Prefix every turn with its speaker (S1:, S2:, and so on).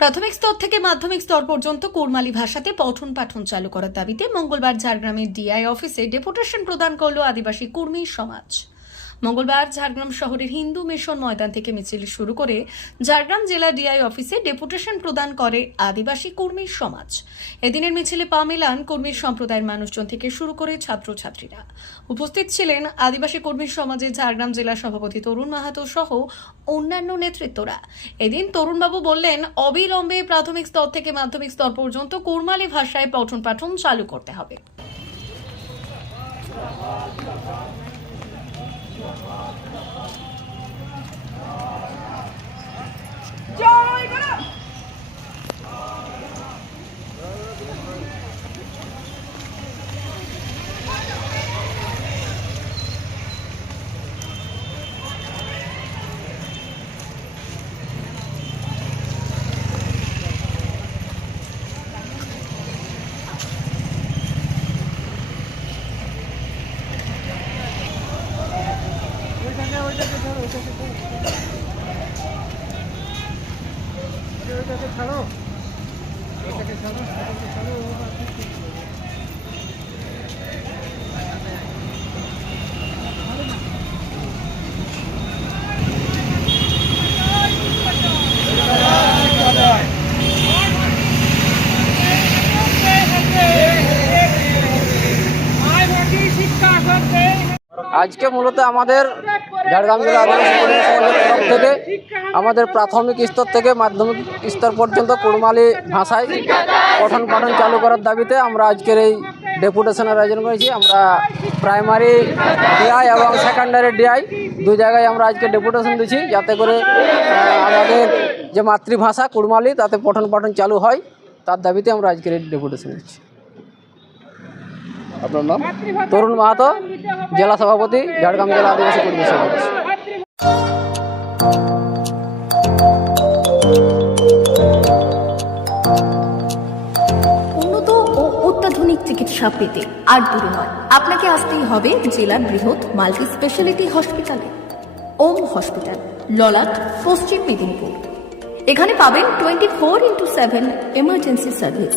S1: প্রাথমিক স্তর থেকে মাধ্যমিক স্তর পর্যন্ত কোরমালি ভাষাতে পঠন পাঠন চালু করার দাবিতে মঙ্গলবার ঝাড়গ্রামের ডিআই অফিসে ডেপুটেশন প্রদান করল আদিবাসী কর্মী সমাজ। মঙ্গলবার ঝাড়গ্রাম শহরের হিন্দু মিশন ময়দান থেকে মিছিল শুরু করে ঝাড়গ্রাম জেলা ডিআই অফিসে ডেপুটেশন প্রদান করে আদিবাসী কর্মী সমাজ। এদিনের মিছিলে পা মেলান কর্মী সম্প্রদায়ের মানুষজন থেকে শুরু করে ছাত্রছাত্রীরা। উপস্থিত ছিলেন আদিবাসী কর্মী সমাজের ঝাড়গ্রাম জেলা সভাপতি তরুণ মাহাতো সহ অন্যান্য নেতৃত্বরা। এদিন তরুণবাবু বললেন, অবিলম্বে প্রাথমিক স্তর থেকে মাধ্যমিক স্তর পর্যন্ত কুরমালি ভাষায় পঠন পাঠন চালু করতে হবে।
S2: Thank you.
S3: আজকে মূলত আমাদের ঝাড়গ্রাম জেলা তরফ থেকে, আমাদের প্রাথমিক স্তর থেকে মাধ্যমিক স্তর পর্যন্ত কুড়মালি ভাষায় পঠন পাঠন চালু করার দাবিতে আমরা আজকের এই ডেপুটেশনের আয়োজন করেছি। আমরা প্রাইমারি ডিআই এবং সেকেন্ডারি ডিআই দু জায়গায় আমরা আজকে ডেপুটেশন দিচ্ছি, যাতে করে আমাদের যে মাতৃভাষা কুড়মালি, তাতে পঠন পাঠন চালু হয়। তার দাবিতে আমরা আজকের এই ডেপুটেশন দিচ্ছি।
S2: আপনার নাম?
S3: তরুণ মাহাতো জেলা সভাপতি ঝাড়গ্রাম জেলা আদিবাসী কর্মী সমাজ
S4: উন্নত ও অত্যাধুনিক চিকিৎসা পেতে আর দূরে নয়। আপনাকে আসতেই হবে জেলার বৃহৎ মাল্টি স্পেশালিটি হসপিটালে। ওম হসপিটাল ললাট পশ্চিম মেদিনীপুর। এখানে পাবেন twenty four into seven emergency service.